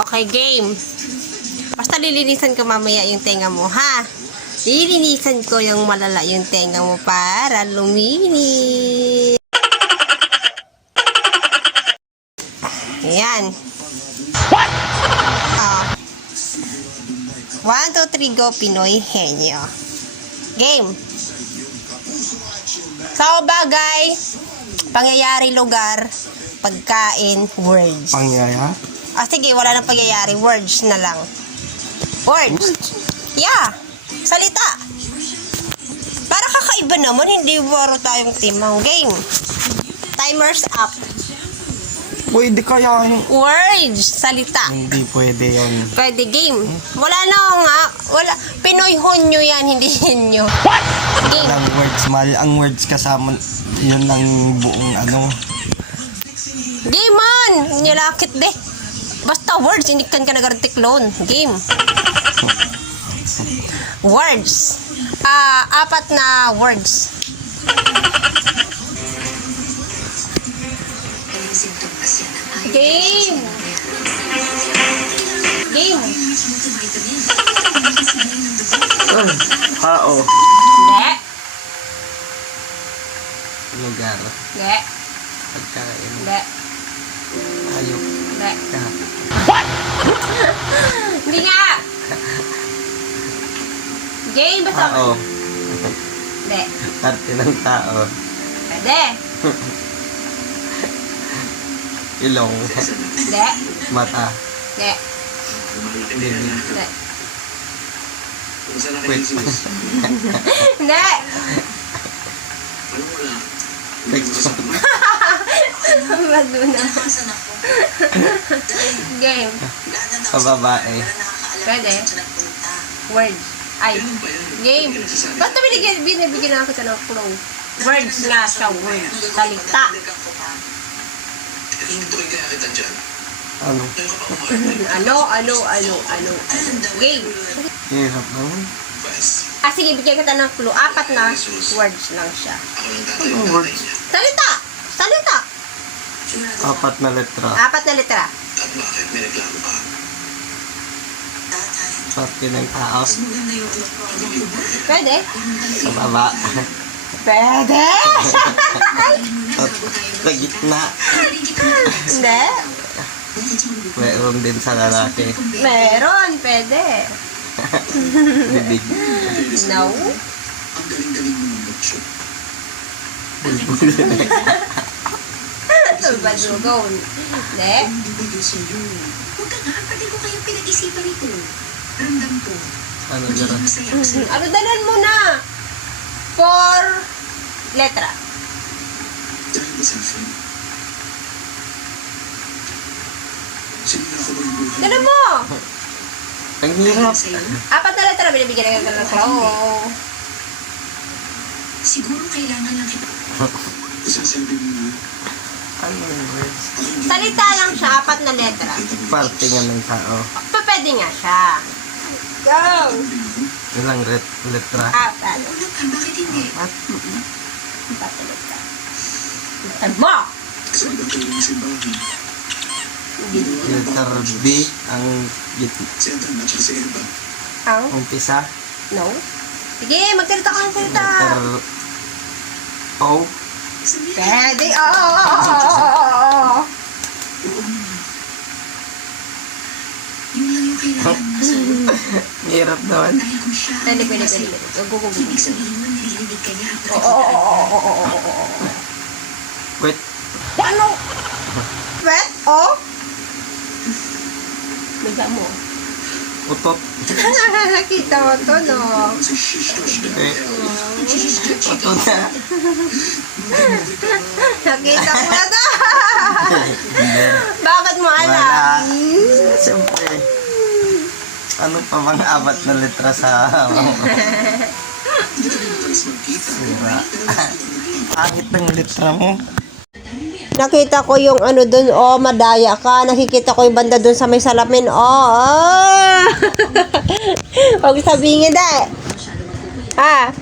Okay, game. Basta lilinisan ko mamaya yung tenga mo, ha? Lilinisan ko yung malala yung tenga mo para luminis. Ayan. What? 1, 2, 3, go, Pinoy Henyo. Game. So, bagay, pangyayari, lugar, pagkain, words. Pangyaya? Sige, wala nang pangyayari. Words na lang. Words. Yeah. Salita. Para kakaiba naman, hindi baro tayong timang game. Timer's up. Pwede kaya yung... Words. Salita. Hindi pwede yun. Pwede game. Wala na nga. Wala. Pinoy Honyo yan, hindi Henyo. What? Game. Walang words, mal. Ang words kasama, yun ang buong ano. Game man! Nilakit de. Basta words, inikan ka nagartiklon. Game. Words. 4 na words. Game. Game. Hao. Hindi. Lugar. Hindi. Pagkain. Hindi. Hayop. Hindi. Lahat. Hindi nga. Game. Basta. Hao. Hindi. Parte ng tao. Pwede. Ilong. Hindi. Mata. Hindi. Bibig. Hindi. Quit. Hindi. Picture. Maduna. Game. Kababae. Pwede. Words. Ay. Game. Ba't binibigyan na kita ng flow? Words nga siya. Words. Salita. Ano? Ano. Game. Hirap naman. Sige, bigyan kita ng clue. 4 na words lang siya. Ano words? Salita! 4 na letra. 4 na letra. Parte ng tao. Pwede? Sa baba. Pwede! Sa gitna. Hindi. Meron din sa lalaki. Meron. Pwede. Bibig. No. Bulbul. Balugon. Hindi. Huwag ka nga, pwede ko kayong pinag-isipan ito. Ramdam ko. Ano gano'n? Ano dalan mo na? 4 letra. Dahil ba sa akin? Sige na ako ng buhay. Dalan mo! Ang hirap. 4 na letra. Binibigyan na kita ng clue. Siguro kailangan lang kita. Sasabi mo na. Ano yung words? Salita lang siya. 4 na letra. Parte nga ng tao. Pwede nga siya. Go! Ilang letra? 4. Wala ka, bakit hindi? 4 na letra. Litan mo! Saan ba kayo ng simbahan? Letter B ang Si Antan at saka si Eva. Ang? umpisa. No? Sige, magsalita ka ng salita. Letter O. Pwede. Oo. Yun lang yung kailangan mo sa Hirap naman. dahil kung siya Pwede. Go. ibig sabihin mo nililinig ka niya. Oo. Wait. Ano? Pwet? Oh? Liga mo. Utot. Nakita mo to, no? Si Shish Eh. Utot na. Nakita mo na to. Hindi. Bakit mo Wala. alam? Siyempre. Ano pa bang 4 na letra sa Hindi kami matalas magkita. sira? Pangit ng letra mo. Nakita ko yung ano dun, madaya ka. Nakikita ko yung banda dun sa may salamin, Huwag sabihin, Ha?